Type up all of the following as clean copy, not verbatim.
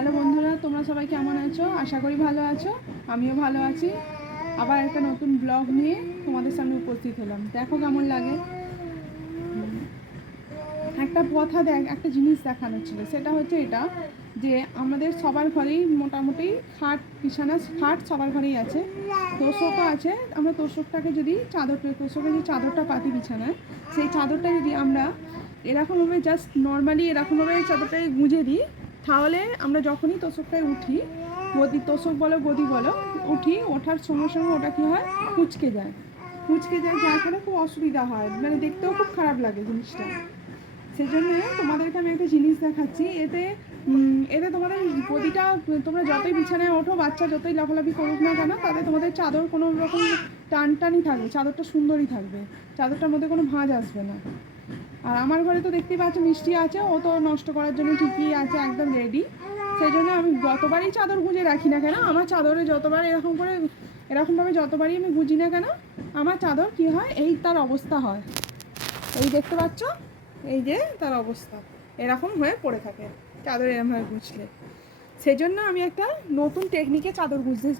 Hello বন্ধুরা, তোমরা সবাই কেমন আছো? আশা করি ভালো আছো। আমিও ভালো আছি। আবার একটা নতুন ব্লগ নিয়ে তোমাদের সামনে উপস্থিত হলাম। দেখো কেমন লাগে। একটা জিনিস দেখানোর ছিল, সেটা হচ্ছে এটা যে আমাদের সবার ঘরেই মোটামুটি খাট সবার ঘরেই আছে, তোষকও আছে। আমরা তোষকটাকে যদি তোষকে যে চাদরটা পাতি বিছানায়, সেই চাদরটা যদি আমরা এরকমভাবে জাস্ট নর্মালি এরকমভাবে চাদরটাকে গুঁজে দিই, তাহলে আমরা যখনই তোষকটায় উঠি, তোষক বলো গদি বলো, ওঠার সঙ্গে সঙ্গে ওটা কী হয়, কুঁচকে যায়, যার ফলে খুব অসুবিধা হয়, মানে দেখতেও খুব খারাপ লাগে জিনিসটা। সেই জন্য তোমাদেরকে আমি একটা জিনিস দেখাচ্ছি। এতে তোমাদের গদিটা, তোমরা যতই বিছানায় ওঠো, বাচ্চা যতই লাফালাফি করুক না কেন, তাতে তোমাদের চাদর কোনো রকম টানটানই থাকবে, চাদরটা সুন্দরই থাকবে, চাদরটার মধ্যে কোনো ভাঁজ আসবে না। আর আমার ঘরে তো দেখতেই পাচ্ছ মিষ্টি আছে, ও তো নষ্ট করার জন্য ঠিকই আছে, একদম রেডি। সেই জন্য আমি যতবারই চাদর গুঁজে রাখি না কেন, আমার চাদরে যতবার এরকমভাবে যতবারই আমি গুঁজি না কেন, আমার চাদর কী হয়, এই তার অবস্থা হয়। এই দেখতে পাচ্ছ, এই যে তার অবস্থা এরকম হয়ে পড়ে থাকে চাদর এরকমভাবে গুছলে। সেই জন্য আমি একটা নতুন টেকনিকে চাদর গুঁজি,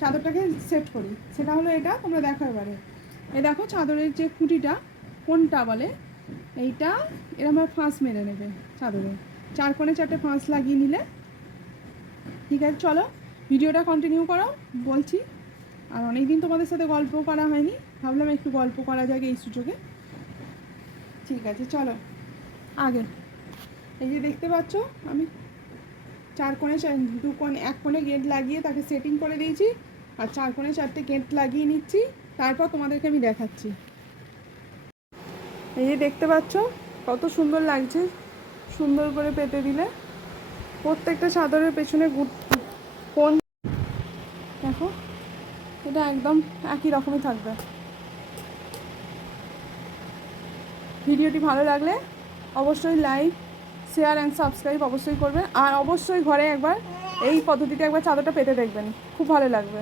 চাদরটাকে সেট করি। সেটা হলো এটা, তোমরা দেখো এবারে। এই দেখো চাদরের যে খুঁটিটা কোনটা বলে, এইটা এরকমভাবে ফাঁস মেরে নেবে চাদরে, 4 কোণে 4টে ফাঁস লাগিয়ে নিলে। ঠিক আছে, চলো ভিডিওটা কন্টিনিউ করো, বলছি। আর অনেকদিন তোমাদের সাথে গল্প করা হয়নি, ভাবলাম একটু গল্প করা যাক এই সুযোগে। ঠিক আছে, চলো আগে। এই যে দেখতে পাচ্ছ, আমি 4 কোণে 1 কোণে গেট লাগিয়ে তাকে সেটিং করে দিয়েছি, আর 4 কোণে 4টে গেট লাগিয়ে নিচ্ছি। তারপর তোমাদেরকে আমি দেখাচ্ছি। এই যে দেখতে পাচ্ছ কত সুন্দর লাগছে, সুন্দর করে পেতে দিলে প্রত্যেকটা চাদরের পেছনে কোণ দেখো, এটা একদম একই রকমই থাকবে। ভিডিওটি ভালো লাগলে অবশ্যই লাইক, শেয়ার অ্যান্ড সাবস্ক্রাইব অবশ্যই করবেন, আর অবশ্যই ঘরে একবার এই পদ্ধতিতে একবার চাদরটা পেতে দেখবেন, খুব ভালো লাগবে।